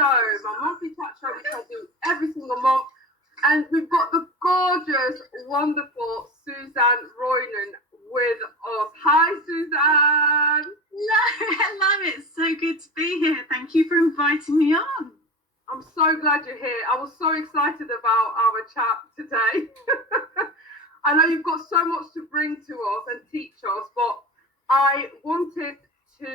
show, my monthly chat show, which I do every single month. And we've got the gorgeous, wonderful Suzanne Roynon with us. Hi, Suzanne. Hello, it's so good to be here. Thank you for inviting me on. I'm so glad you're here. I was so excited about our chat today. I know you've got so much to bring to us and teach us, but I wanted to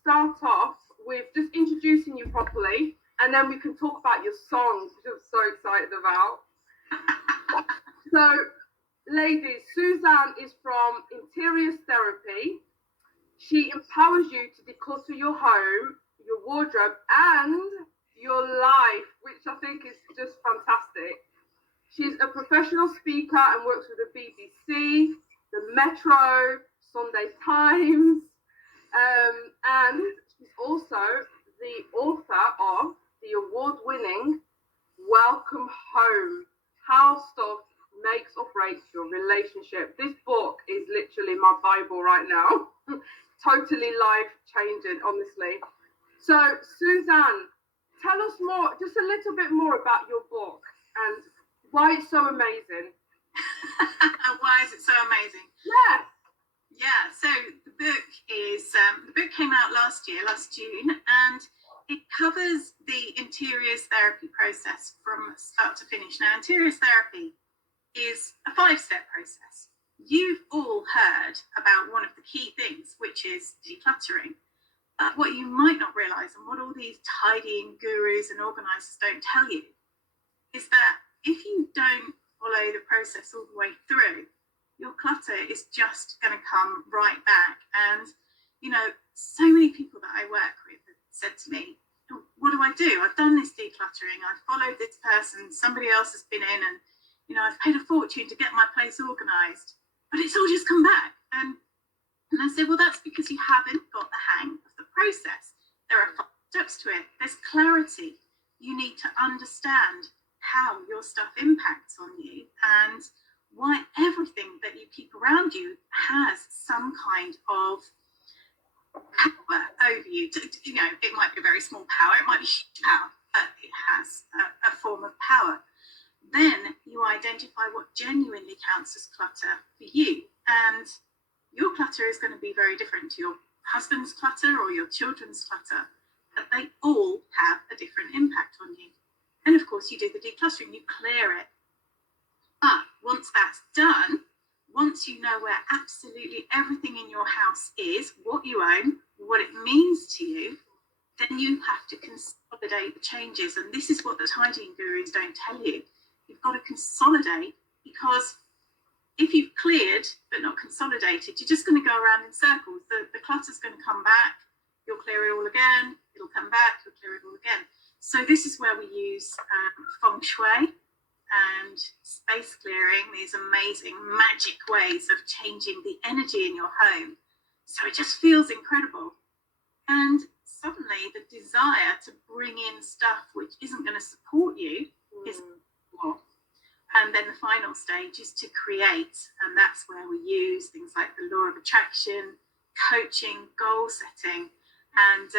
start off with just introducing you properly, and then we can talk about your songs, which I'm so excited about. So, ladies, Suzanne is from Interiors Therapy. She empowers you to declutter your home, your wardrobe, and your life, which I think is just fantastic. She's a professional speaker and works with the BBC, the Metro, Sunday Times, and she's also the author of the award-winning Welcome Home: How Stuff Makes or Breaks Your Relationship. This book is literally my Bible right now. Totally life-changing, honestly. So, Suzanne, tell us more, just a little bit more about your book and why it's so amazing. Why is it so amazing? Yeah, so the book came out last June, and it covers the interiors therapy process from start to finish. Now, interiors therapy is a 5-step process. You've all heard about one of the key things, which is decluttering. What you might not realize, and what all these tidying gurus and organizers don't tell you, is that if you don't follow the process all the way through, your clutter is just going to come right back. And, you know, so many people that I work with have said to me, what do I do? I've done this decluttering. I've followed this person. Somebody else has been in and, you know, I've paid a fortune to get my place organized, but it's all just come back. And I said, well, that's because you haven't got the hang of the process. There are 5 steps to it. There's clarity. You need to understand how your stuff impacts on you and why everything that you keep around you has some kind of power over you. You know, it might be a very small power, it might be huge power, but it has a form of power. Then you identify what genuinely counts as clutter for you. And your clutter is going to be very different to your husband's clutter or your children's clutter, but they all have a different impact on you. And of course, you do the decluttering, you clear it. But once that's done, once you know where absolutely everything in your house is, what you own, what it means to you, then you have to consolidate the changes. And this is what the tidying gurus don't tell you. You've got to consolidate, because if you've cleared but not consolidated, you're just going to go around in circles. The clutter's going to come back, you'll clear it all again, it'll come back, you'll clear it all again. So this is where we use feng shui and space clearing, these amazing magic ways of changing the energy in your home. So it just feels incredible. And suddenly the desire to bring in stuff which isn't going to support you is more. And then the final stage is to create, and that's where we use things like the law of attraction, coaching, goal setting, and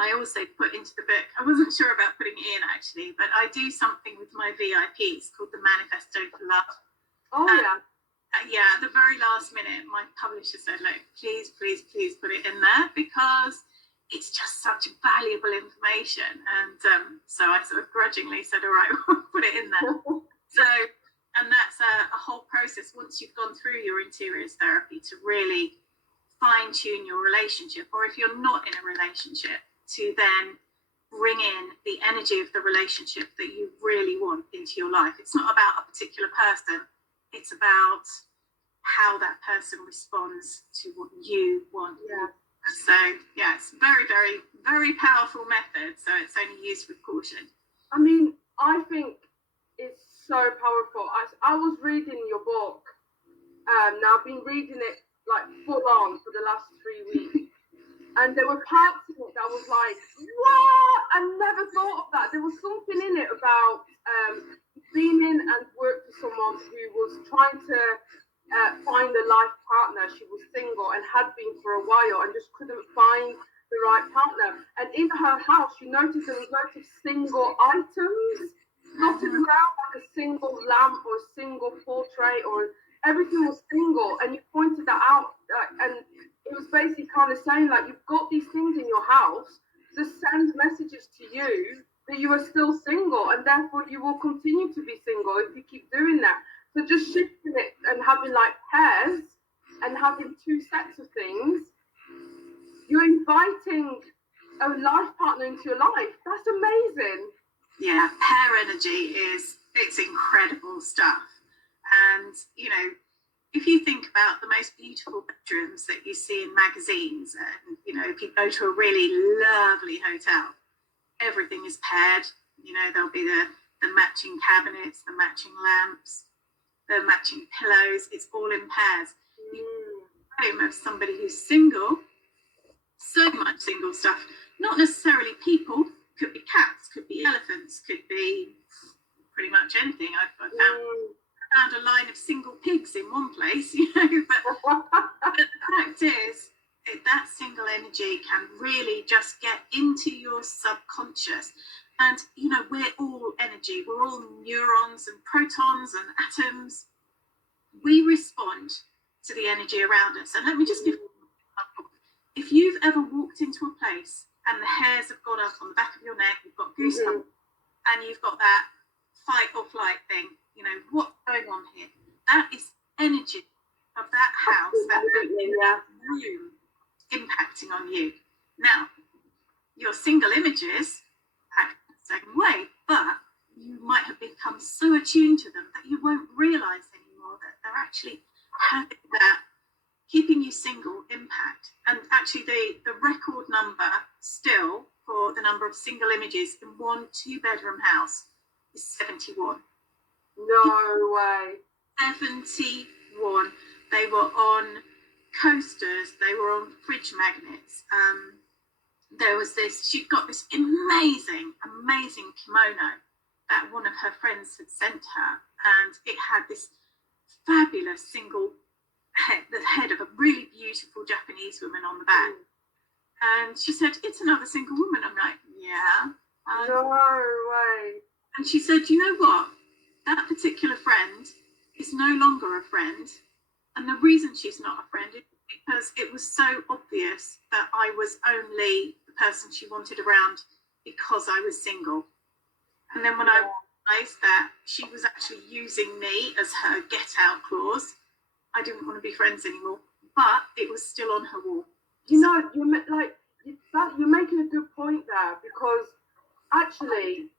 I also put into the book, I wasn't sure about putting it in actually, but I do something with my VIPs called the Manifesto for Love. Oh, yeah. Yeah, at the very last minute, my publisher said, look, please put it in there, because it's just such valuable information. And so I sort of grudgingly said, all right, we'll put it in there. So, and that's a whole process once you've gone through your interiors therapy to really fine tune your relationship, or if you're not in a relationship, to then bring in the energy of the relationship that you really want into your life. It's not about a particular person. It's about how that person responds to what you want. Yeah. So, yeah, it's very, very, very powerful method. So it's only used with caution. I mean, I think it's so powerful. I was reading your book. Now I've been reading it like full on for the last 3 weeks. And there were parts of it that was like, what? I never thought of that. There was something in it about being in and worked for someone who was trying to find a life partner. She was single and had been for a while and just couldn't find the right partner. And in her house, you noticed there was loads of single items dotted around, like a single lamp or a single portrait, or everything was single. And you pointed that out, and it was basically kind of saying, like, you've got these things in your house to send messages to you that you are still single, and therefore you will continue to be single if you keep doing that. So just shifting it and having like pairs and having two sets of things, you're inviting a life partner into your life. That's amazing. Yeah, pair energy it's incredible stuff. And, you know, if you think about the most beautiful bedrooms that you see in magazines, and, you know, if you go to a really lovely hotel, everything is paired. You know, there'll be the matching cabinets, the matching lamps, the matching pillows. It's all in pairs. Home of somebody who's single, so much single stuff. Not necessarily people. Could be cats, could be elephants, could be pretty much anything. I've found a line of single pigs in one place, you know. But the fact is, that single energy can really just get into your subconscious. And, you know, we're all energy. We're all neurons and protons and atoms. We respond to the energy around us. And let me just give you an example. If you've ever walked into a place and the hairs have gone up on the back of your neck, you've got goosebumps, and you've got that fight or flight thing, you know, what's going on here? That is energy of that house, that room impacting on you. Now, your single images act the same way, but you might have become so attuned to them that you won't realise anymore that they're actually having that keeping you single impact. And actually the record number still for the number of single images in one 2-bedroom house is 71. No way. 71. They were on coasters, they were on fridge magnets. There was this, she'd got this amazing kimono that one of her friends had sent her, and it had this fabulous single head, the head of a really beautiful Japanese woman on the back. And she said, "It's another single woman." I'm like, yeah. No way. And she said, "You know what? That particular friend is no longer a friend. And the reason she's not a friend is because it was so obvious that I was only the person she wanted around because I was single." And then when I realised that she was actually using me as her get-out clause, I didn't want to be friends anymore. But it was still on her wall. You know, you're making a good point there, because actually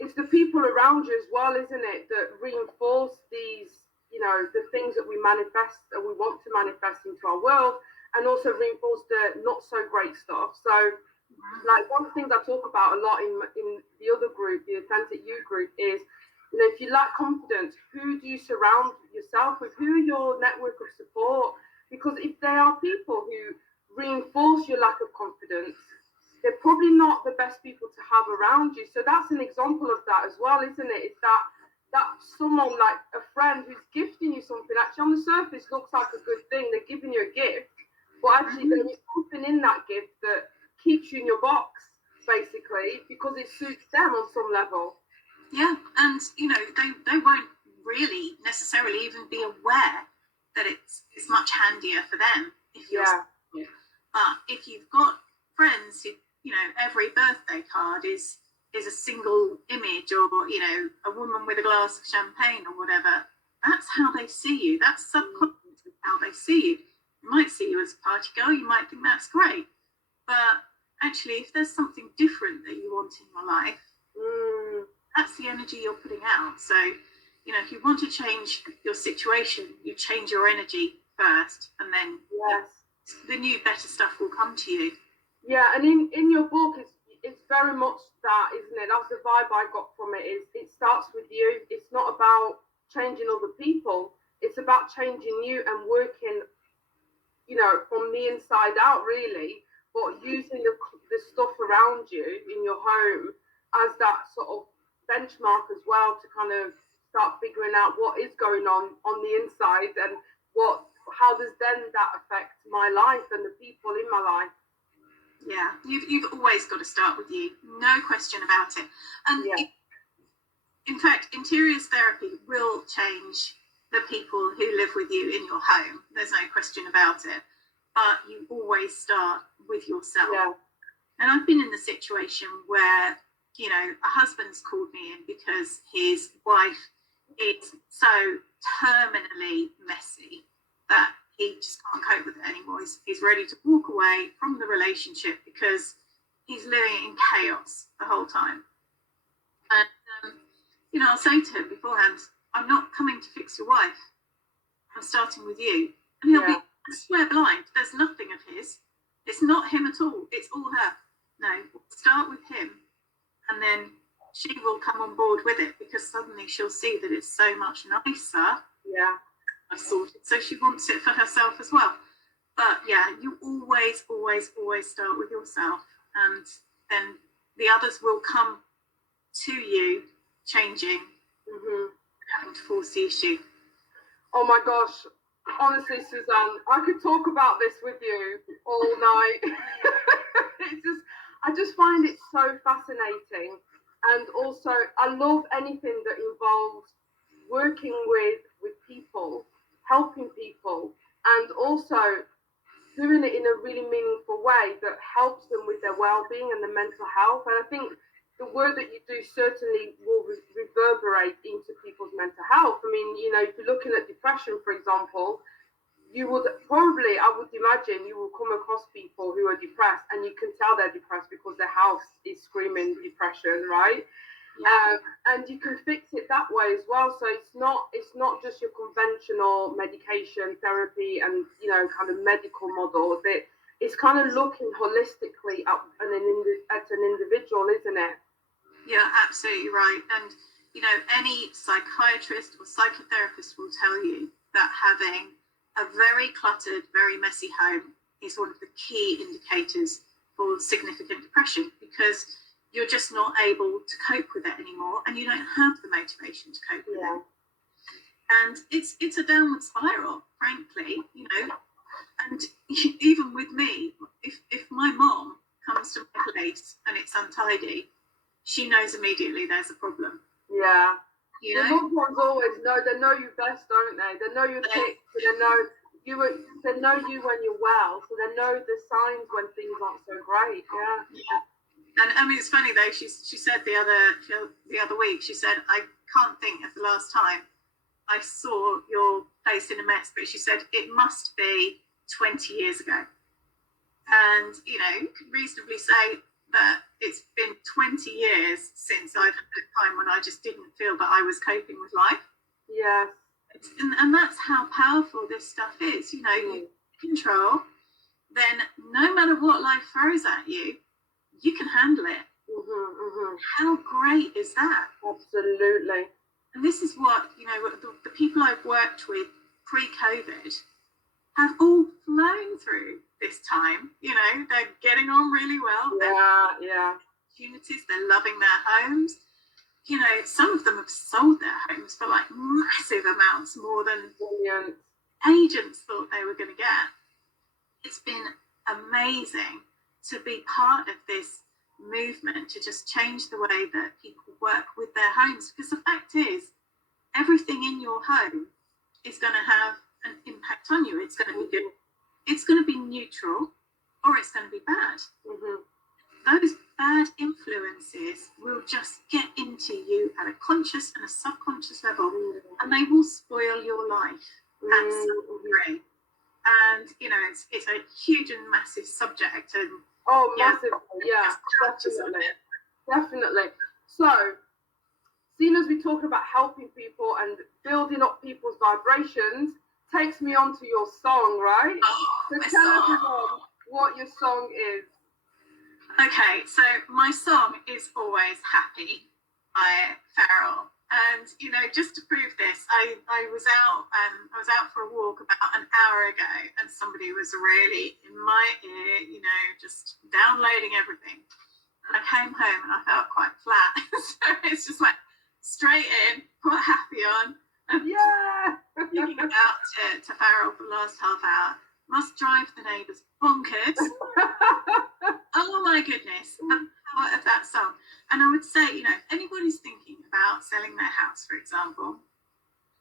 it's the people around you as well, isn't it, that reinforce these, you know, the things that we manifest and we want to manifest into our world, and also reinforce the not so great stuff. So like one of the things I talk about a lot in the other group, the Authentic You group, is, you know, if you lack confidence, who do you surround yourself with? Who are your network of support? Because if they are people who reinforce your lack of confidence, they're probably not the best people to have around you. So that's an example of that as well, isn't it? It's that someone like a friend who's gifting you something, actually on the surface looks like a good thing. They're giving you a gift, but actually there is something in that gift that keeps you in your box, basically, because it suits them on some level. Yeah, and you know, they won't really necessarily even be aware that it's much handier for them if you're single. But if you've got friends who, you know, every birthday card is a single image, or, you know, a woman with a glass of champagne or whatever, that's how they see you. That's subconsciously how they see you. You might see you as a party girl, you might think that's great, but actually if there's something different that you want in your life, that's the energy you're putting out. So, you know, if you want to change your situation, you change your energy first, and then the new better stuff will come to you. Yeah, and in your book, it's very much that, isn't it? That's the vibe I got from it. Is it starts with you. It's not about changing other people. It's about changing you and working, you know, from the inside out, really. But using the stuff around you in your home as that sort of benchmark as well, to kind of start figuring out what is going on the inside, and how does then that affect my life and the people in my life. Yeah, you've always got to start with you, no question about it. And in fact, interiors therapy will change the people who live with you in your home. There's no question about it. But you always start with yourself. Yeah. And I've been in the situation where, you know, a husband's called me in because his wife is so terminally messy that he just can't cope with it anymore. He's ready to walk away from the relationship because he's living in chaos the whole time. And, you know, I'll say to him beforehand, I'm not coming to fix your wife. I'm starting with you. And he'll be, I swear blind, there's nothing of his. It's not him at all. It's all her. No, start with him. And then she will come on board with it because suddenly she'll see that it's so much nicer. Yeah. I've sorted. So she wants it for herself as well. But yeah, you always, always, always start with yourself. And then the others will come to you changing, having to force the issue. Oh my gosh. Honestly, Suzanne, I could talk about this with you all night. I just find it so fascinating. And also, I love anything that involves working with people, helping people, and also doing it in a really meaningful way that helps them with their well-being and their mental health. And I think the work that you do certainly will reverberate into people's mental health. I mean, you know, if you're looking at depression, for example, you would probably, I would imagine, you will come across people who are depressed, and you can tell they're depressed because their house is screaming depression, right? Yeah. And you can fix it that way as well. So it's not just your conventional medication therapy and, you know, kind of medical models. It's kind of looking holistically at an individual, isn't it? Yeah, absolutely right. And, you know, any psychiatrist or psychotherapist will tell you that having a very cluttered, very messy home is one of the key indicators for significant depression, because you're just not able to cope with it anymore and you don't have the motivation to cope with it. And it's a downward spiral, frankly, you know. And even with me, if my mom comes to my place and it's untidy, she knows immediately there's a problem. Yeah. You know? The loved ones always know. They know you best, don't they? They know your tics, so they know you when you're well, so they know the signs when things aren't so great. Yeah. And I mean, it's funny though. She said the other week. She said, I can't think of the last time I saw your place in a mess, but she said it must be 20 years ago. And you know, you could reasonably say that it's been 20 years since I've had a time when I just didn't feel that I was coping with life. Yeah. And that's how powerful this stuff is. You know, you control, then no matter what life throws at you, you can handle it. How great is that? Absolutely. And this is what, you know, the people I've worked with pre-COVID have all flown through this time. You know, they're getting on really well. Yeah. Opportunities, they're loving their homes. You know, some of them have sold their homes for like massive amounts more than agents thought they were going to get. It's been amazing to be part of this movement to just change the way that people work with their homes, because the fact is, everything in your home is going to have an impact on you. It's going to be good, it's going to be neutral, or it's going to be bad. Those bad influences will just get into you at a conscious and a subconscious level, and they will spoil your life at some degree. And you know, it's a huge and massive subject. And massive, definitely. So, seeing as we talk about helping people and building up people's vibrations, takes me on to your song, right? So tell everyone what your song is. Okay, so my song is Always Happy by Farrell. And you know, just to prove this, I was out for a walk about an hour ago, and somebody was really in my ear, you know, just downloading everything. And I came home and I felt quite flat. So it's just like straight in, put Happy on, and thinking about to Farrell for the last half hour. must drive the neighbours bonkers. Oh my goodness, the power of that song. And I would say, you know, if anybody's thinking about selling their house, for example,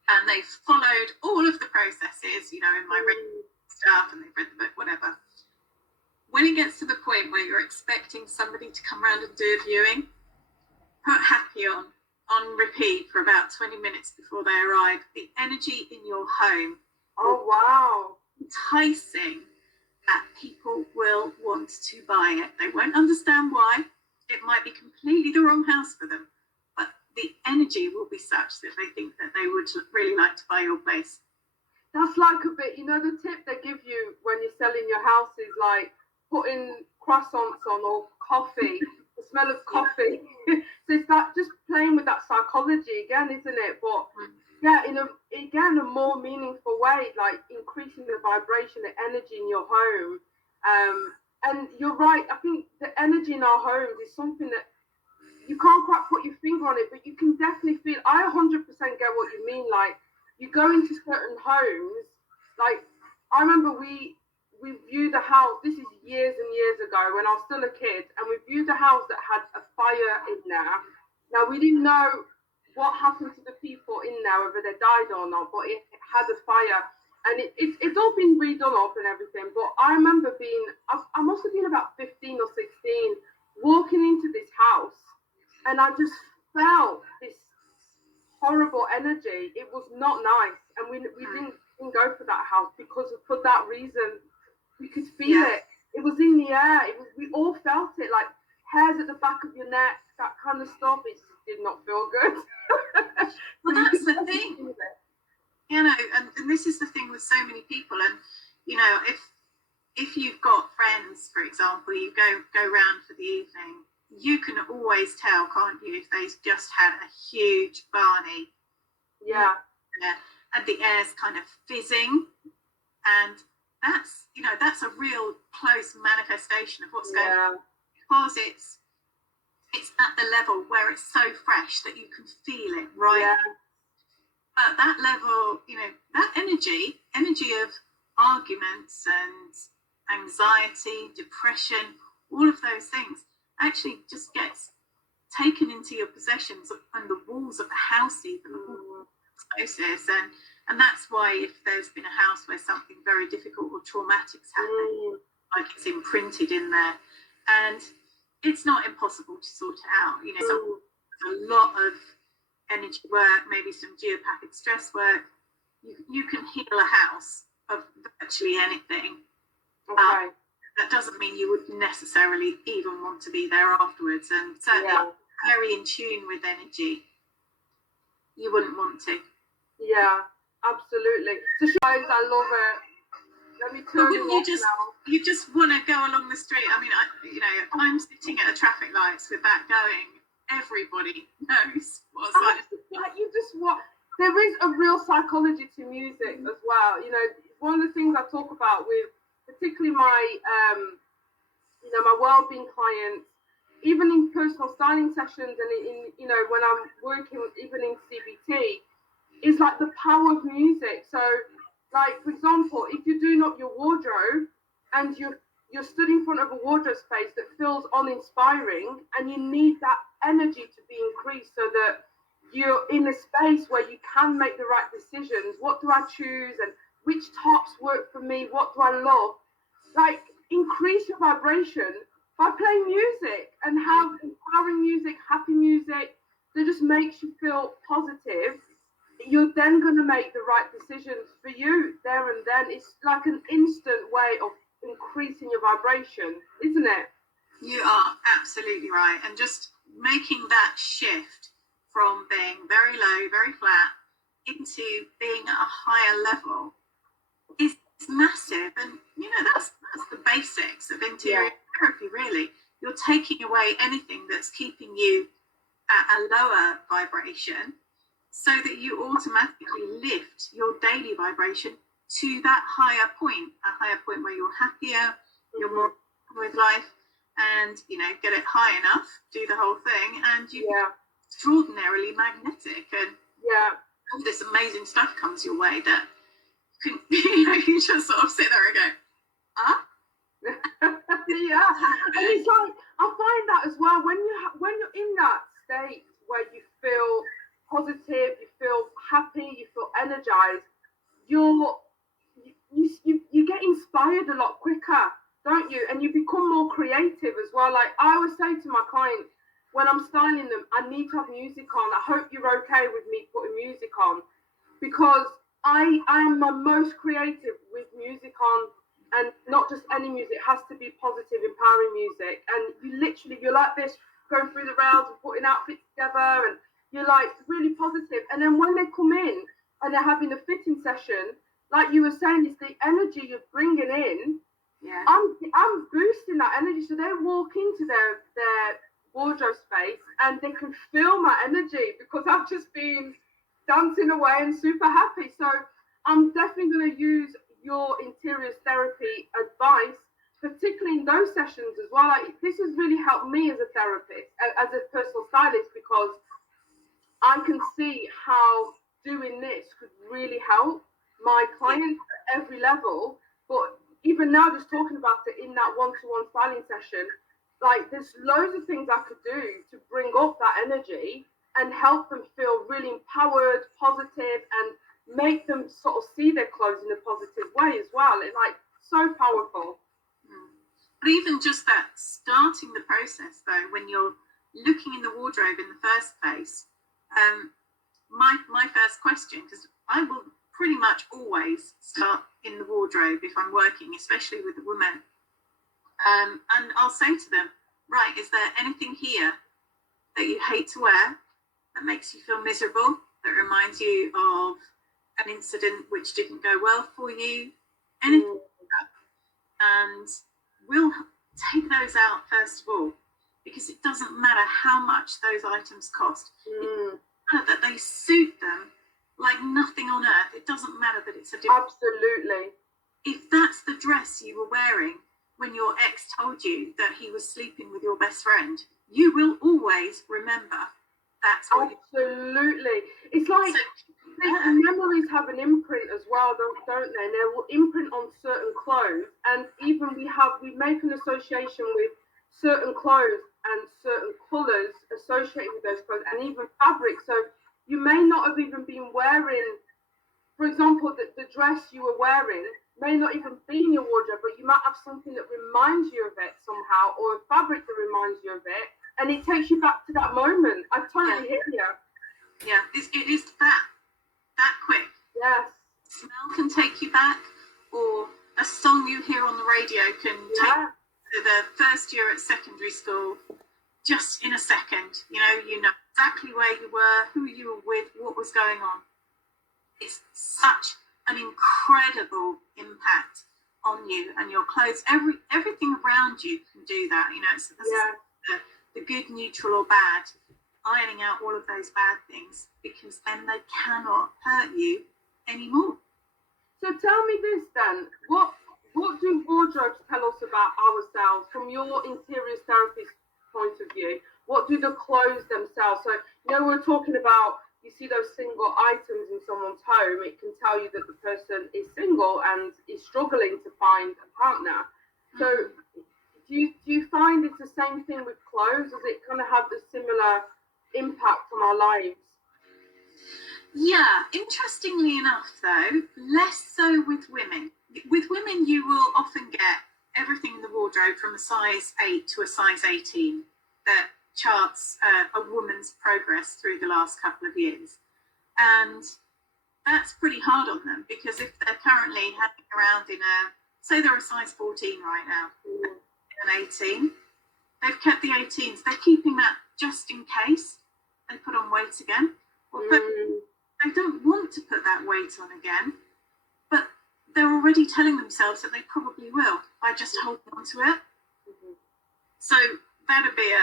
and they've followed all of the processes, you know, in my stuff, and they've read the book, whatever, when it gets to the point where you're expecting somebody to come around and do a viewing, put Happy on repeat for about 20 minutes before they arrive. The energy in your home, oh wow, enticing, that people will want to buy it. They won't understand why. It might be completely the wrong house for them, but the energy will be such that they think that they would really like to buy your place. That's like a bit, you know, the tip they give you when you're selling your house is like putting croissants on or coffee, the smell of coffee. So it's that, just playing with that psychology again, isn't it? But yeah, in a more meaningful way, like increasing the vibration, the energy in your home. And you're right, I think the energy in our homes is something that you can't quite put your finger on it, but you can definitely feel. I 100% get what you mean. Like, you go into certain homes, like I remember we viewed a house, this is years and years ago when I was still a kid, and we viewed a house that had a fire in there. Now, we didn't know what happened to the people in there, whether they died or not, but it had a fire, and it's all been redone up and everything. But I remember I must have been about 15 or 16, walking into this house, and I just felt this horrible energy. It was not nice, and we didn't go for that house because for that reason. We could feel it. It was in the air. We all felt it, like hairs at the back of your neck, that kind of stuff. It just did not feel good. Well, that's the thing. You know, and this is the thing with so many people. And you know, if you've got friends, for example, you go round for the evening, you can always tell, can't you, if they've just had a huge Barney. Yeah. And the air's kind of fizzing, and that's, you know, that's a real close manifestation of what's going on, because it's at the level where it's so fresh that you can feel it, right? At that level, you know, that energy of arguments and anxiety, depression, all of those things actually just gets taken into your possessions and the walls of the house, even and that's why if there's been a house where something very difficult or traumatic's happened, like it's imprinted in there, and it's not impossible to sort it out. You know, a lot of energy work, maybe some geopathic stress work. You can heal a house of virtually anything. Okay. That doesn't mean you would necessarily even want to be there afterwards, and certainly very in tune with energy, you wouldn't want to. Yeah, absolutely. So guys, I love it. Let me turn it off now. You just want to go along the street. I mean, if I'm sitting at a traffic lights with that going, everybody knows what's like you just want. There is a real psychology to music as well. You know, one of the things I talk about with particularly my my well-being clients, even in personal styling sessions and in when I'm working even in CBT, is like the power of music. So, like for example, if you're doing up your wardrobe and you're stood in front of a wardrobe space that feels uninspiring, and you need that energy to be increased so that you're in a space where you can make the right decisions. What do I choose, and which tops work for me? What do I love? Like, increase your vibration by playing music, and have empowering music, happy music that just makes you feel positive. You're then going to make the right decisions for you there and then. It's like an instant way of increasing your vibration, isn't it? You are absolutely right. And just making that shift from being very low, very flat, into being at a higher level is massive. And, that's the basics of interior therapy, really. You're taking away anything that's keeping you at a lower vibration, so that you automatically lift your daily vibration to that higher point, a higher point where you're happier, you're more with life, and, get it high enough, do the whole thing, and you're extraordinarily magnetic, and all this amazing stuff comes your way that you just sort of sit there and go, ah. Yeah, and it's like, I find that as well, when you're in that state where you feel positive, you feel happy, you feel energized, you get inspired a lot quicker, don't you? And you become more creative as well. Like I always say to my clients when I'm styling them, I need to have music on. I hope you're okay with me putting music on, because I am my most creative with music on. And not just any music, it has to be positive, empowering music. And you're like this, going through the rails and putting outfits together, and you're like really positive. And then when they come in and they're having a fitting session, like you were saying, it's the energy you're bringing in. Yeah. I'm boosting that energy. So they walk into their wardrobe space and they can feel my energy because I've just been dancing away and super happy. So I'm definitely going to use your interiors therapy advice, particularly in those sessions as well. Like this has really helped me as a therapist, as a personal stylist, because I can see how doing this could really help my clients at every level. But even now, just talking about it in that one-to-one styling session, like there's loads of things I could do to bring up that energy and help them feel really empowered, positive, and make them sort of see their clothes in a positive way as well. It's like so powerful. But even just that, starting the process though, when you're looking in the wardrobe in the first place, my first question, because I will pretty much always start in the wardrobe if I'm working, especially with a woman, and I'll say to them, right, is there anything here that you hate to wear, that makes you feel miserable, that reminds you of an incident which didn't go well for you, anything like that. And we'll take those out first of all, because it doesn't matter how much those items cost. It doesn't matter that they suit them like nothing on earth. It doesn't matter that it's a different. Absolutely. If that's the dress you were wearing when your ex told you that he was sleeping with your best friend, you will always remember that's what. Absolutely. It's like memories have an imprint as well, don't they? And they will imprint on certain clothes, and even we make an association with certain clothes and certain colours associated with those clothes, and even fabric. So you may not have even been wearing, for example, the dress you were wearing may not even be in your wardrobe, but you might have something that reminds you of it somehow, or a fabric that reminds you of it, and it takes you back to that moment. I totally hear you. Yeah, it is that quick. Yes. Smell can take you back, or a song you hear on the radio can take you to the first year at secondary school just in a second. You know exactly where you were, who you were with, what was going on. It's such an incredible impact on you and your clothes. Everything around you can do that. It's the good, neutral, or bad. Ironing out all of those bad things, because then they cannot hurt you anymore. So tell me this then, what do wardrobes tell us about ourselves from your interiors therapist point of view? What do the clothes themselves? So we're talking about, you see those single items in someone's home, it can tell you that the person is single and is struggling to find a partner. So do you find it's the same thing with clothes? Does it kind of have the similar impact on our lives? Yeah, interestingly enough though, less so with women. With women, you will often get everything in the wardrobe from a size 8 to a size 18 that charts a woman's progress through the last couple of years. And that's pretty hard on them, because if they're currently hanging around say they're a size 14 right now, an 18, they've kept the 18s. They're keeping that just in case they put on weight again. Or they don't want to put that weight on again, but they're already telling themselves that they probably will by just holding on to it. So that'd be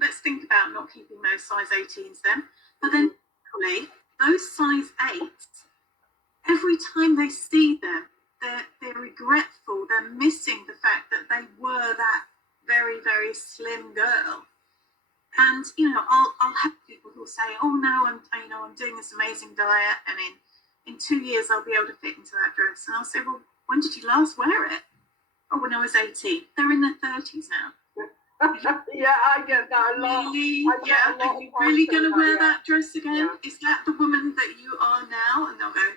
let's think about not keeping those size 18s then. But then equally, those size 8s, every time they see them, they're regretful. They're missing the fact that they were that very, very slim girl. And I'll have people who say, "Oh no, I'm doing this amazing diet, and in 2 years I'll be able to fit into that dress. And I'll say, well, when did you last wear it? Oh, when I was 18. They're in their 30s now. Yeah, I get that a lot. Really? Yeah. Are you really going to wear that dress again? Yeah. Is that the woman that you are now? And they'll go,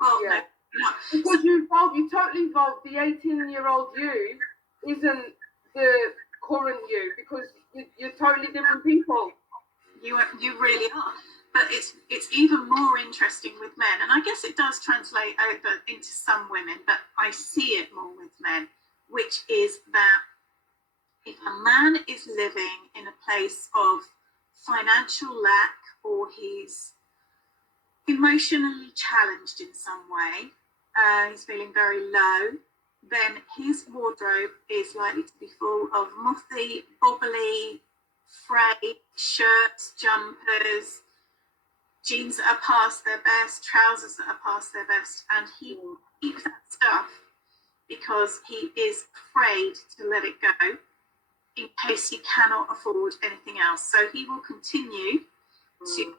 well, yeah. no. Because you evolve, you totally evolve. The 18-year-old you isn't the current you, because you're totally different people. You really are. But it's even more interesting with men. And I guess it does translate over into some women, but I see it more with men, which is that if a man is living in a place of financial lack, or he's emotionally challenged in some way, he's feeling very low, then his wardrobe is likely to be full of mothy, bobbly, frayed shirts, jumpers, jeans that are past their best, trousers that are past their best, and he keeps that stuff because he is afraid to let it go in case he cannot afford anything else. So he will continue to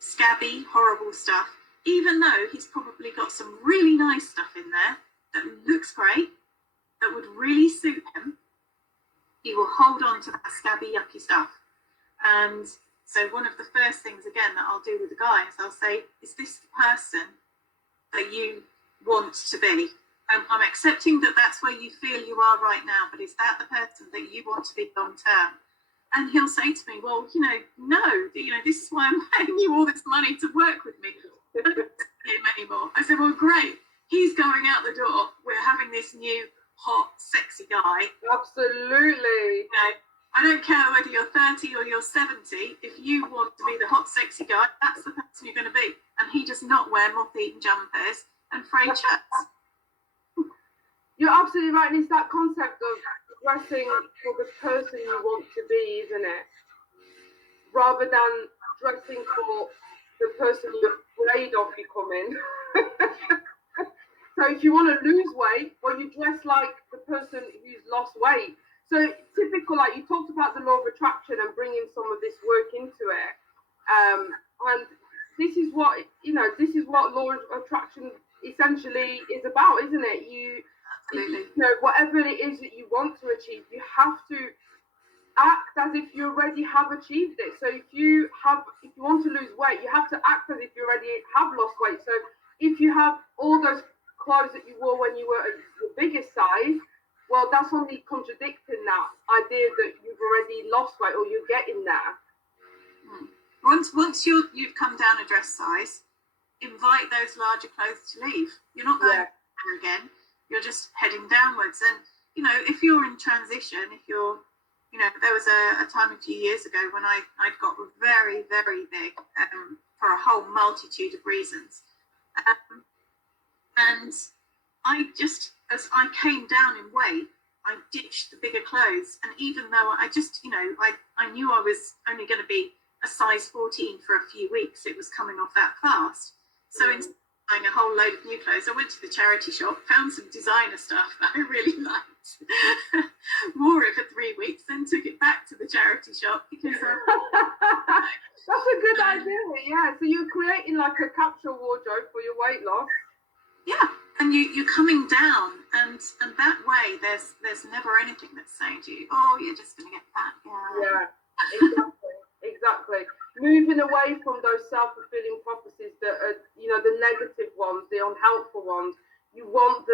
scabby, horrible stuff, even though he's probably got some really nice stuff in there that looks great, that would really suit him. He will hold on to that scabby, yucky stuff. And so one of the first things, again, that I'll do with the guys, I'll say, is this the person that you want to be? I'm accepting that that's where you feel you are right now, but is that the person that you want to be long term? And he'll say to me, well, no, this is why I'm paying you all this money to work with me. I don't see him anymore. I said, well, great. He's going out the door. We're having this new hot, sexy guy. Absolutely. I don't care whether you're 30 or you're 70. If you want to be the hot, sexy guy, that's the person you're going to be. And he does not wear moth-eaten jumpers and frayed shirts. You're absolutely right. And it's that concept of dressing for the person you want to be, isn't it? Rather than dressing for the person you're afraid of becoming. So if you want to lose weight, well, you dress like the person who's lost weight. So typical, like you talked about the law of attraction and bringing some of this work into it. And this is what, law of attraction essentially is about, isn't it? Whatever it is that you want to achieve, you have to act as if you already have achieved it. So if you want to lose weight, you have to act as if you already have lost weight. So if you have all those clothes that you wore when you were at your biggest size, well, that's only contradicting that idea that you've already lost weight or you're getting there. Once you've come down a dress size, invite those larger clothes to leave. You're not going there again. You're just heading downwards. And if you're in transition, there was a time a few years ago when I'd got very, very big for a whole multitude of reasons. And as I came down in weight, I ditched the bigger clothes. And even though I knew I was only going to be a size 14 for a few weeks, it was coming off that fast. So instead of buying a whole load of new clothes, I went to the charity shop, found some designer stuff that I really liked, wore it for 3 weeks, then took it back to the charity shop because that's a good idea. Yeah, so you're creating like a capsule wardrobe for your weight loss. Yeah, and you're coming down, and that way there's never anything that's saying to you, oh, you're just going to get fat. Yeah, exactly. Moving away from those self-fulfilling prophecies that are, the negative ones, the unhelpful ones. You want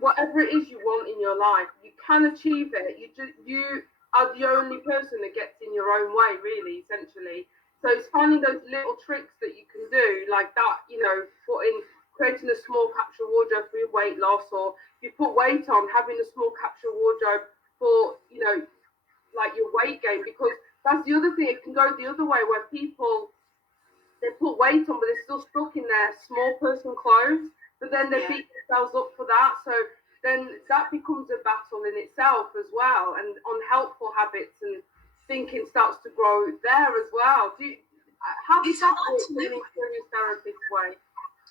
whatever it is you want in your life. You can achieve it. You are the only person that gets in your own way, really, essentially. So it's finding those little tricks that you can do, like that, creating a small capsule wardrobe for your weight loss, or if you put weight on, having a small capsule wardrobe for, like your weight gain, because that's the other thing. It can go the other way where people, they put weight on, but they're still stuck in their small person clothes, but then they beat themselves up for that. So then that becomes a battle in itself as well, and unhelpful habits and thinking starts to grow there as well. How does that work in an experience therapist way?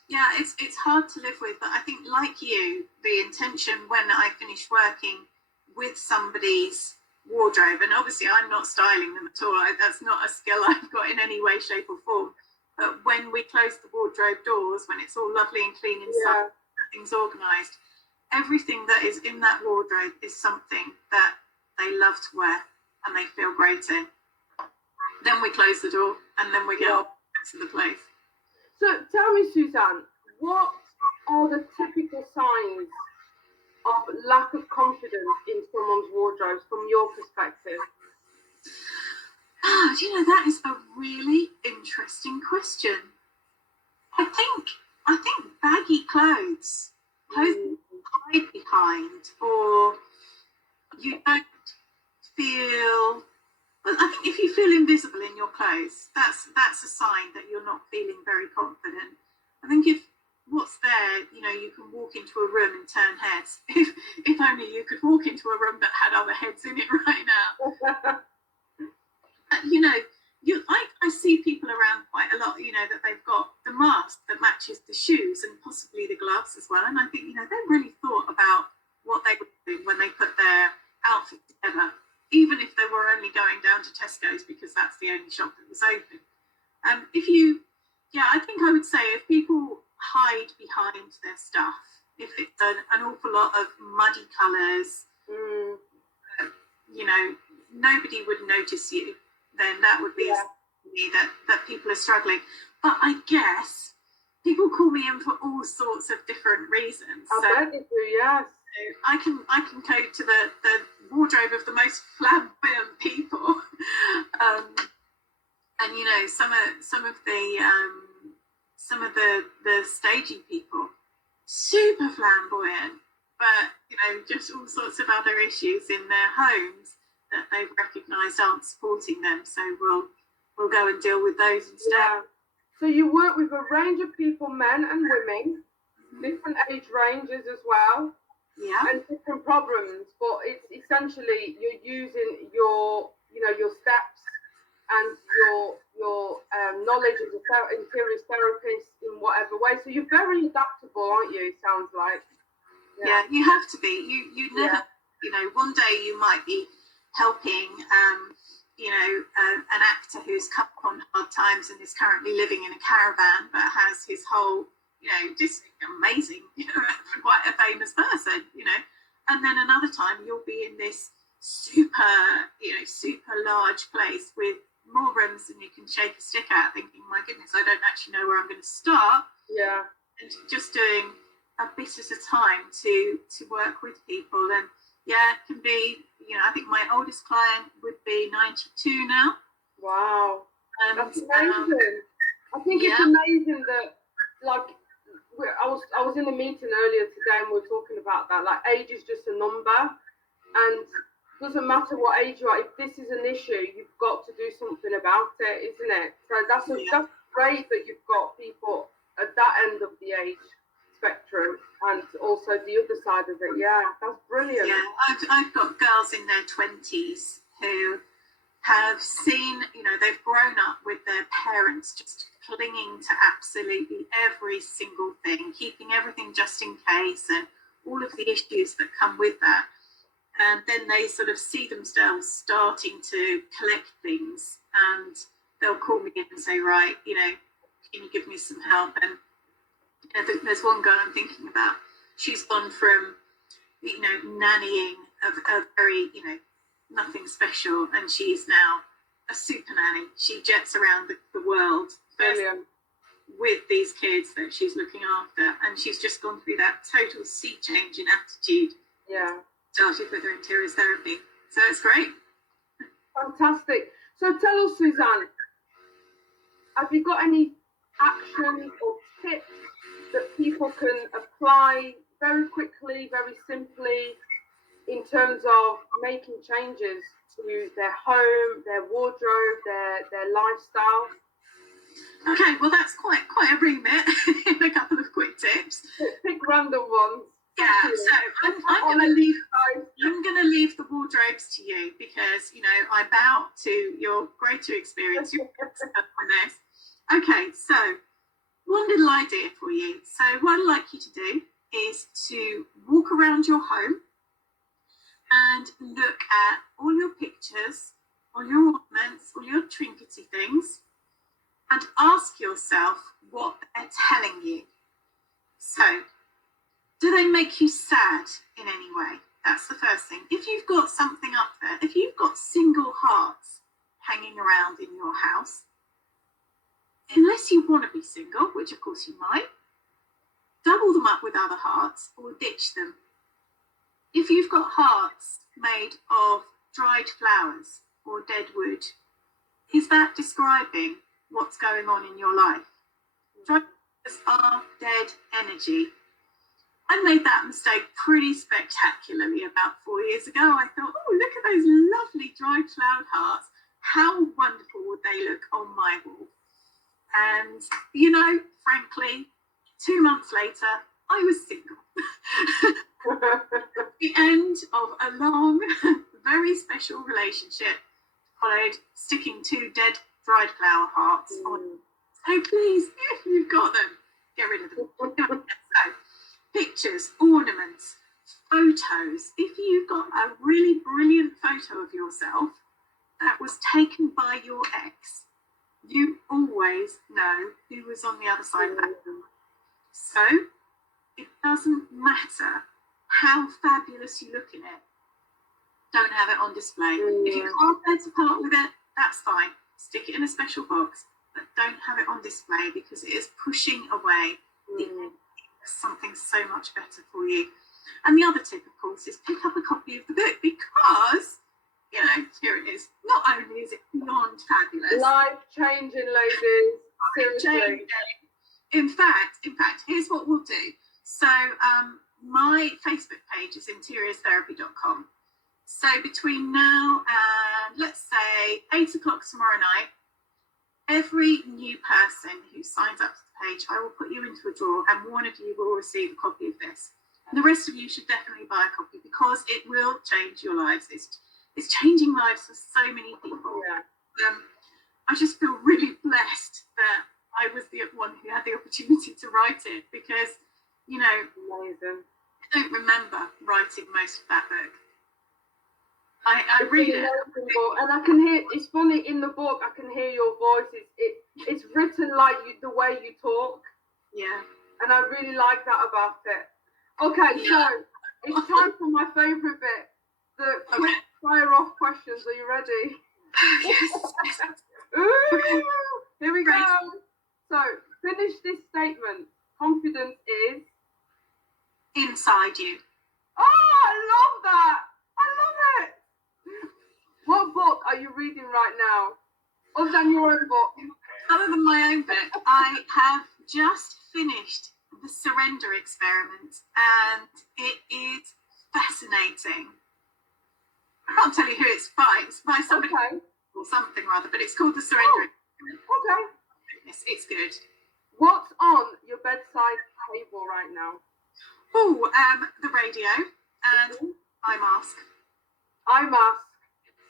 Yeah, it's hard to live with, but I think, like you, the intention when I finish working with somebody's wardrobe, and obviously I'm not styling them at all. That's not a skill I've got in any way, shape or form. But when we close the wardrobe doors, when it's all lovely and clean inside, everything's organised, everything that is in that wardrobe is something that they love to wear and they feel great in. Then we close the door and then we get off to the place. So tell me, Suzanne, what are the typical signs of lack of confidence in someone's wardrobes from your perspective? Oh, that is a really interesting question. I think baggy clothes you hide behind, or you don't feel. Well, I think if you feel invisible in your clothes, that's a sign that you're not feeling very confident. I think if what's there, you can walk into a room and turn heads. If only you could walk into a room that had other heads in it right now. I see people around quite a lot, that they've got the mask that matches the shoes and possibly the gloves as well. And I think, they really thought about what they were doing when they put their outfit together, even if they were only going down to Tesco's because that's the only shop that was open. I think I would say if people hide behind their stuff, if it's an awful lot of muddy colours, nobody would notice you, then that would be me that people are struggling. But I guess people call me in for all sorts of different reasons. I bet they do, yes. I can go to the wardrobe of the most flamboyant people, and some of the stagey people, super flamboyant, but just all sorts of other issues in their homes that they've recognised aren't supporting them. So we'll go and deal with those instead. Yeah. So you work with a range of people, men and women, different age ranges as well, and different problems. But it's essentially you're using your steps and your knowledge as a interiors therapist in whatever way. So you're very adaptable, aren't you? It sounds like. Yeah, you have to be. You never. One day you might be helping an actor who's come on hard times and is currently living in a caravan but has his whole just amazing quite a famous person, and then another time you'll be in this super large place with more rooms than you can shake a stick at, thinking, my goodness, I don't actually know where I'm going to start. And just doing a bit at a time to work with people. And it can be, I think my oldest client would be 92 now. Wow. That's amazing. I think it's amazing that, like, I was in a meeting earlier today and we were talking about that. Like, age is just a number, and it doesn't matter what age you are. If this is an issue, you've got to do something about it, isn't it? So that's great that you've got people at that end of the age spectrum and also the other side of it. Yeah, that's brilliant. Yeah, I've got girls in their 20s who have seen, they've grown up with their parents just clinging to absolutely every single thing, keeping everything just in case, and all of the issues that come with that. And then they sort of see themselves starting to collect things, and they'll call me in and say, right, can you give me some help? And there's one girl I'm thinking about. She's gone from, nannying a very, nothing special, and she's now a super nanny. She jets around the world with these kids that she's looking after, and she's just gone through that total sea change in attitude. Yeah. Started with her interiors therapy. So it's great. Fantastic. So tell us, Suzanne, have you got any actions or tips that people can apply very quickly, very simply, in terms of making changes to their home, their wardrobe, their lifestyle? Okay, well, that's quite a remit in a couple of quick tips. Pick random ones. Yeah, so I'm going to leave the wardrobes to you because, I bow to your greater experience on this. Okay, so one little idea for you. So what I'd like you to do is to walk around your home and look at all your pictures, all your ornaments, all your trinkety things, and ask yourself what they're telling you. So, do they make you sad in any way? That's the first thing. If you've got something up there, if you've got single hearts hanging around in your house, unless you want to be single, which of course you might, double them up with other hearts or ditch them. If you've got hearts made of dried flowers or dead wood, is that describing what's going on in your life? Dried flowers are dead energy. I made that mistake pretty spectacularly about 4 years ago. I thought, oh, look at those lovely dried flower hearts. How wonderful would they look on my wall? And, you know, frankly, 2 months later, I was single. The end of a long, very special relationship followed sticking 2 dead dried flower hearts on. So please, if you've got them, get rid of them. So, pictures, ornaments, photos. If you've got a really brilliant photo of yourself that was taken by your ex, you always know who was on the other side of that. So it doesn't matter how fabulous you look in it. Don't have it on display. If you can't bear to part with it, that's fine. Stick it in a special box, but don't have it on display because it is pushing away something so much better for you. And the other tip, of course, is pick up a copy of the book because, you know, here it is. Not only is it beyond fabulous, life-changing, ladies. Seriously. In fact, here's what we'll do. So my Facebook page is interiorstherapy.com. So between now and, let's say, 8 o'clock tomorrow night, every new person who signs up to the page, I will put you into a drawer and one of you will receive a copy of this. And the rest of you should definitely buy a copy because it will change your lives. It's changing lives for so many people. Yeah. I just feel really blessed that I was the one who had the opportunity to write it because, you know, amazing. I don't remember writing most of that book. I read it. And I can hear, it's funny, in the book, I can hear your voice. It's written like the way you talk. Yeah. And I really like that about it. Okay, so it's time for my favourite bit, the quick fire off questions. Are you ready? Yes. Ooh, here we go. So, finish this statement. Confidence is inside you. Oh, I love that. I love it. What book are you reading right now? Other than your own book? Other than my own book, I have just finished The Surrender Experiment, and it is fascinating. I can't tell you who it's by. It's by somebody or something rather, but it's called The Surrender Experiment. Okay. It's good. What's on your bedside table right now? Oh, the radio and eye mask. Eye mask.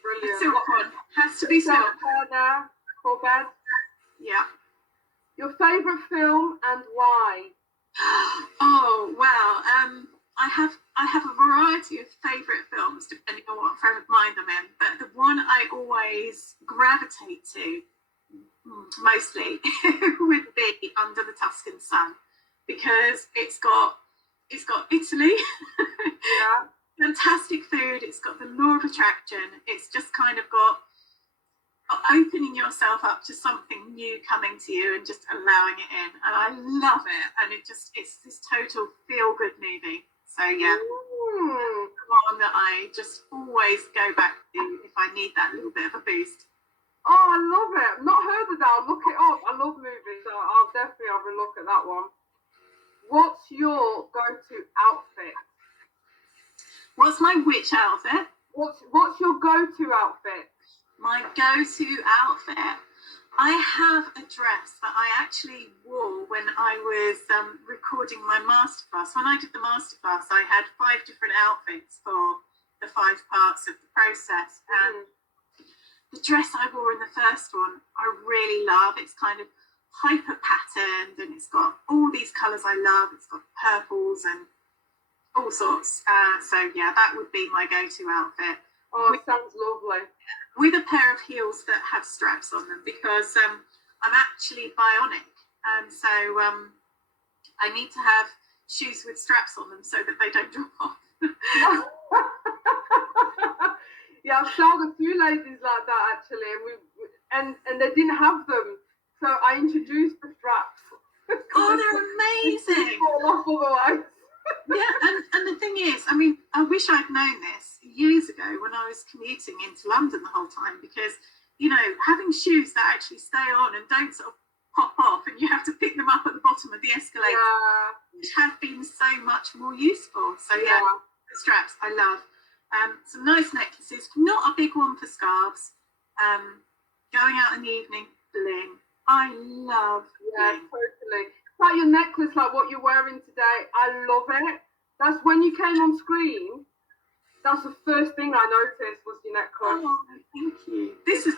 Brilliant. Silk one. Has to be silk. There for bed. Yeah. Your favourite film and why? Oh well, I have a variety of favourite films depending on what frame of mind I'm in, but the one I always gravitate to mostly would be Under the Tuscan Sun because it's got Italy. Yeah. Fantastic food. It's got the law of attraction. It's just kind of got opening yourself up to something new coming to you and just allowing it in. And I love it. And it's this total feel-good movie. So yeah, the one that I just always go back to if I need that little bit of a boost. Oh, I love it. I've not heard of that. I'll look it up. I love movies, so I'll definitely have a look at that one. What's your go-to outfit? What's my which outfit? What's your go-to outfit? My go-to outfit? I have a dress that I actually wore when I was recording my masterclass. When I did the masterclass, I had 5 different outfits for the 5 parts of the process. And the dress I wore in the first one, I really love. It's kind of hyper patterned and it's got all these colours I love. It's got purples and all sorts. So yeah, that would be my go-to outfit. Oh, it sounds lovely. With a pair of heels that have straps on them because I'm actually bionic, and so I need to have shoes with straps on them so that they don't drop off. Yeah, I've sold a few ladies like that actually, and they didn't have them, so I introduced the straps. Oh, they're amazing! Fall off otherwise. Yeah, and the thing is, I mean, I wish I'd known this years ago when I was commuting into London the whole time, because, you know, having shoes that actually stay on and don't sort of pop off and you have to pick them up at the bottom of the escalator, which have been so much more useful. So yeah, the straps I love. Some nice necklaces, not a big one for scarves. Going out in the evening, bling. I love bling. Totally. It's like your necklace, like what you're wearing today. I love it. That's when you came on screen. That's the first thing I noticed was your necklace. Oh, thank you. This is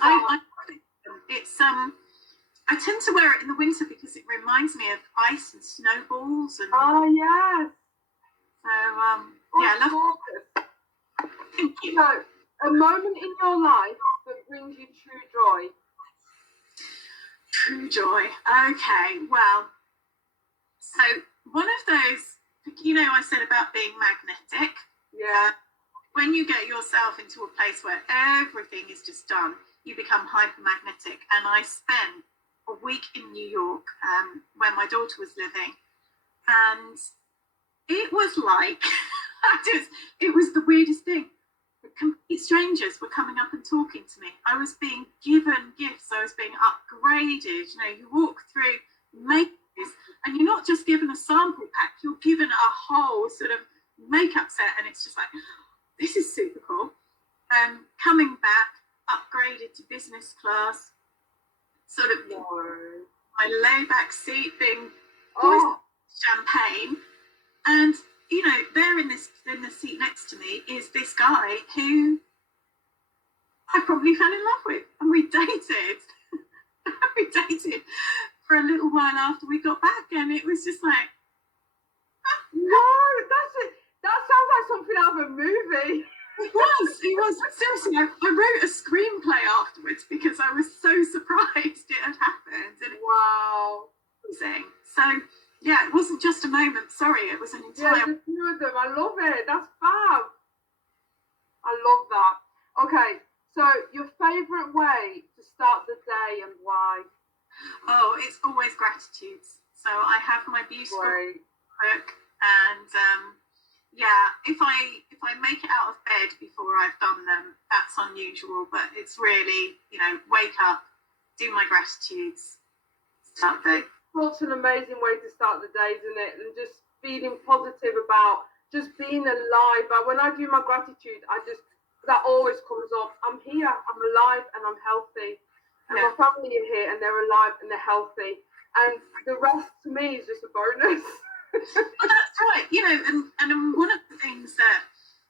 it's I tend to wear it in the winter because it reminds me of ice and snowballs and yes. So yeah, I love it. Thank you. So, a moment in your life that brings you true joy. True joy. Okay, well, so one of those, you know, I said about being magnetic. Yeah. When you get yourself into a place where everything is just done, you become hypermagnetic. And I spent a week in New York when my daughter was living, and it was like, it was the weirdest thing. Complete strangers were coming up and talking to me. I was being given gifts. I was being upgraded. You know, you walk through makeups and you're not just given a sample pack, you're given a whole sort of makeup set, and it's just like, this is super cool. Coming back, upgraded to business class, sort of my layback seat being champagne, and you know, there in the seat next to me is this guy who I probably fell in love with, and we dated. We dated for a little while after we got back, and it was just like, no, that's it. That sounds like something out of a movie. It was. Seriously, I wrote a screenplay afterwards because I was so surprised it had happened. And wow. So, yeah, it wasn't just a moment. Sorry, it was an entire... Yeah, the two of them. I love it. That's fab. I love that. Okay, so your favourite way to start the day and why? Oh, it's always gratitudes. So I have my beautiful book, and yeah, if I make it out of bed before I've done them, that's unusual, but it's really, you know, wake up, do my gratitudes, start the day. Such an amazing way to start the day, isn't it? And just feeling positive about just being alive. But when I do my gratitude, that always comes up. I'm here, I'm alive, and I'm healthy. And my family are here, and they're alive, and they're healthy. And the rest to me is just a bonus. Well, that's right. You know, and one of the things that,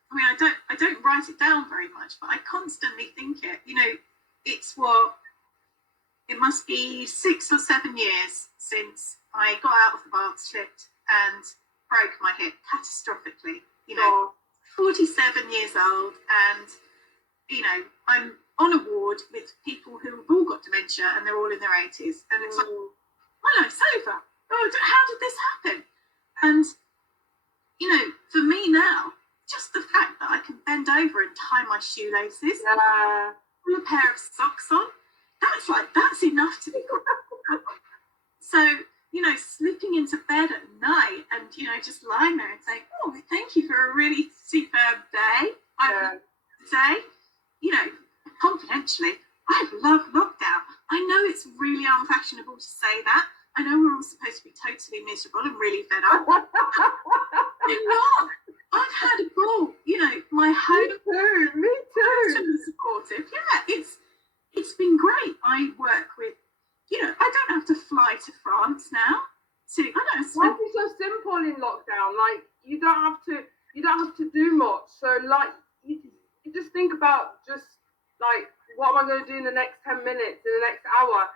I mean, I don't write it down very much, but I constantly think it. You know, it must be 6 or 7 years since I got out of the bath, slipped, and broke my hip catastrophically. You know, 47 years old, and you know, I'm on a ward with people who have all got dementia, and they're all in their 80s, and it's like, my life's over. Oh, how did this happen? And you know, for me now, just the fact that I can bend over and tie my shoelaces, put a pair of socks on, that's enough to be grateful. So, you know, slipping into bed at night and, you know, just lying there and saying, oh, thank you for a really superb day. Today, you know, confidentially, I've loved lockdown. I know it's really unfashionable to say that. I know we're all supposed to be totally miserable and really fed up. I'm not. I've had a ball. You know, my home. Me too. Supportive. Yeah, it's been great. I work with, you know, I don't have to fly to France now. Life is so simple in lockdown. Like you don't have to do much. So like you just think about just like what am I going to do in the next 10 minutes, in the next hour.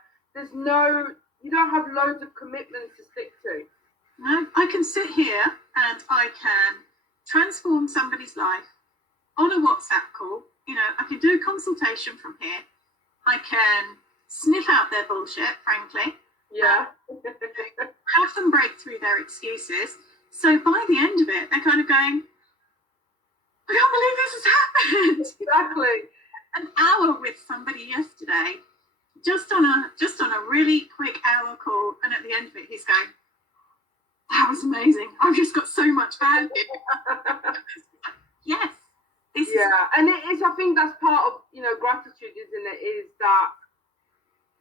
You don't have loads of commitments to stick to. No, I can sit here and I can transform somebody's life on a WhatsApp call. You know, I can do a consultation from here. I can sniff out their bullshit, frankly. Yeah. Have them break through their excuses. So by the end of it, they're kind of going, I can't believe this has happened. Exactly. An hour with somebody yesterday, just on a really quick hour call, and at the end of it, he's going, that was amazing. I've just got so much value. Yes. And it is, I think that's part of, gratitude, isn't it? Is that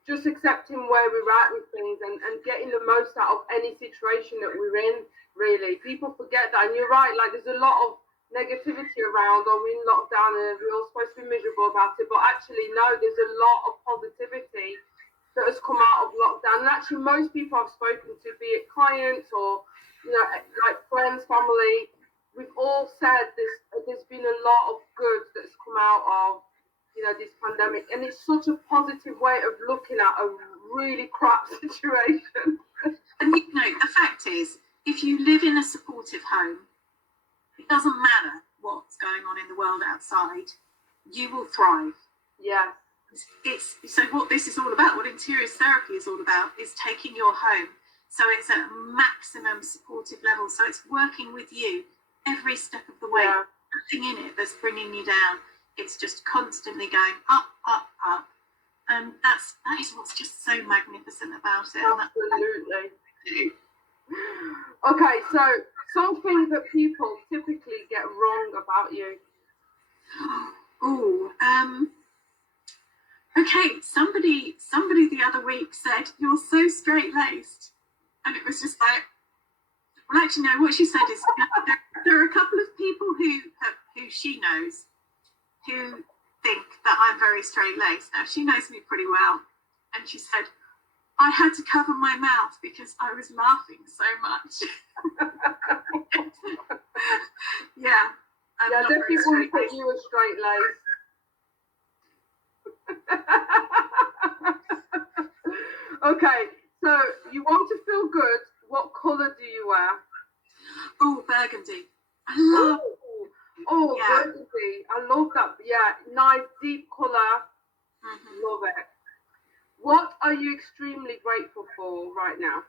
just accepting where we're at with things and getting the most out of any situation that we're in, really. People forget that. And you're right, like there's a lot of negativity around, or we're in lockdown and we're all supposed to be miserable about it. But actually, no, there's a lot of positivity that has come out of lockdown. And actually, most people I've spoken to, be it clients or, like friends, family, we've all said there's been a lot of good that's come out of, this pandemic. And it's such a positive way of looking at a really crap situation. And the fact is, if you live in a supportive home, it doesn't matter what's going on in the world outside, you will thrive. Yeah. So what this is all about, what interiors therapy is all about, is taking your home. So it's at maximum supportive level. So it's working with you every step of the way. Yeah. Nothing in it that's bringing you down. It's just constantly going up, up, up. And that is what's just so magnificent about it. Absolutely. Okay, so something that people typically get wrong about you. Okay, somebody the other week said, you're so straight-laced. And it was just like, well, actually, no, what she said is, there are a couple of people who she knows who think that I'm very straight-laced. Now, she knows me pretty well. And she said, I had to cover my mouth because I was laughing so much. Yeah. Yeah, definitely wouldn't put you as straight-laced. Okay, so you want to feel good. What colour do you wear? Oh, burgundy. I love burgundy. I love that. Yeah, nice, deep colour. Mm-hmm. Love it. What are you extremely grateful for right now?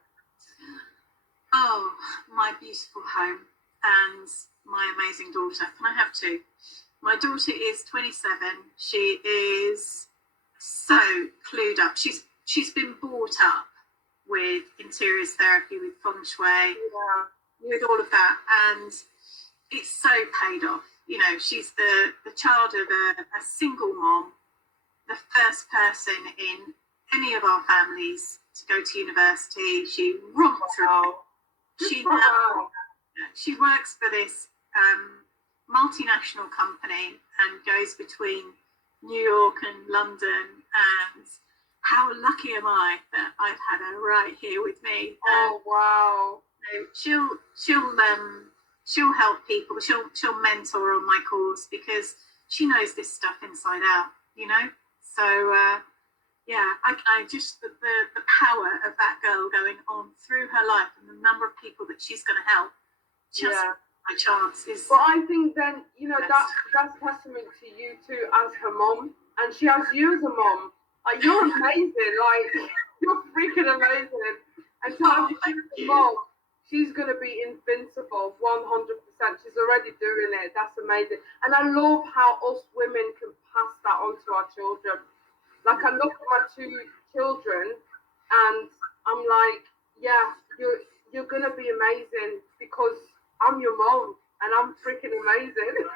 Oh, my beautiful home and my amazing daughter. Can I have two? My daughter is 27. She is so clued up. She's been brought up with interiors therapy, with feng shui, with all of that, and it's so paid off. She's the child of a single mom, the first person in any of our families to go to university. She romped through. She works for this multinational company and goes between New York and London. And how lucky am I that I've had her right here with me? Wow! She'll help people. She'll mentor on my course because she knows this stuff inside out. So. I just the power of that girl going on through her life and the number of people that she's going to help. My chance is. But I think then that's testament to you too as her mom, and she has you as a mom. Like, you're amazing. Like, you're freaking amazing. And to have you mom, she's going to be invincible, 100%. She's already doing it. That's amazing. And I love how us women can pass that on to our children. Like, I look at my two children and I'm like, yeah, you're going to be amazing because I'm your mom and I'm freaking amazing.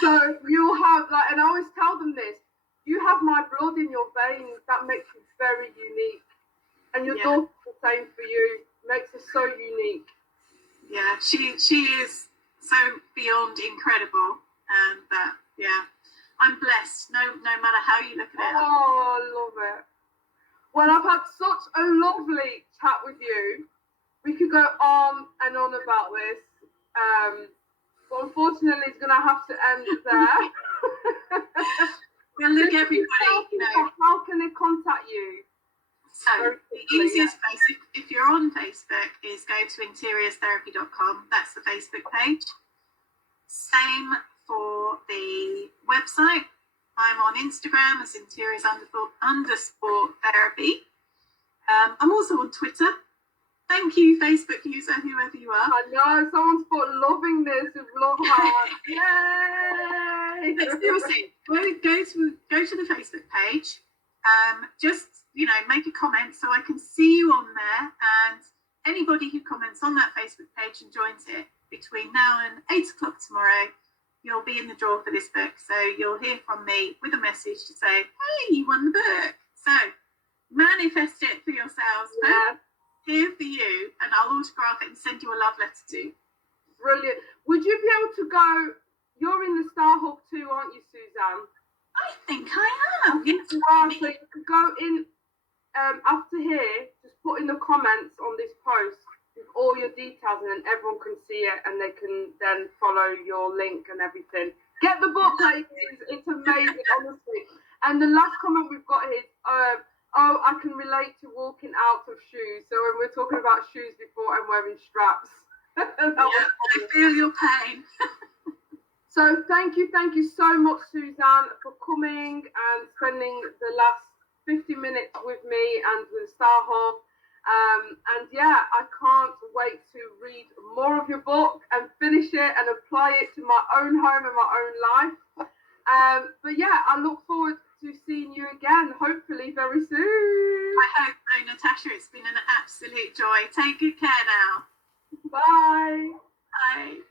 So you'll have, and I always tell them this, you have my blood in your veins. That makes you very unique. And your daughter's the same for you. Makes her so unique. Yeah, she is so beyond incredible. And I'm blessed, no matter how you look at it. Oh, I love it. Well, I've had such a lovely chat with you. We could go on and on about this. But unfortunately, it's going to have to end there. Well, look, everybody, how can they contact you? So the easiest place, if you're on Facebook, is go to interiourstherapy.com. That's the Facebook page. Same for the website. I'm on Instagram as interiors__ therapy. I'm also on Twitter. Thank you, Facebook user, whoever you are. I know, someone's put loving this with love hearts. Yay! But seriously, go to the Facebook page. Just, make a comment so I can see you on there. And anybody who comments on that Facebook page and joins it between now and 8 o'clock tomorrow, you'll be in the draw for this book. So you'll hear from me with a message to say, hey, you won the book. So manifest it for yourselves. Yeah. Here for you, and I'll autograph it and send you a love letter too. Brilliant. Would you be able to go? You're in the Star Hub too, aren't you, Suzanne? I think I am. Yes, you are. So you could go in after here. Just put in the comments on this post with all your details, and then everyone can see it, and they can then follow your link and everything. Get the book, ladies. It's amazing, honestly. And the last comment we've got here is, oh, I can relate to walking out of shoes. So when we're talking about shoes before, I'm wearing straps. I feel your pain. So thank you so much, Suzanne, for coming and spending the last 50 minutes with me and with Star Hub. And yeah, I can't wait to read more of your book and finish it and apply it to my own home and my own life. But yeah, I look forward to seeing you again, hopefully very soon. I hope so, Natasha. It's been an absolute joy. Take good care now. Bye. Bye.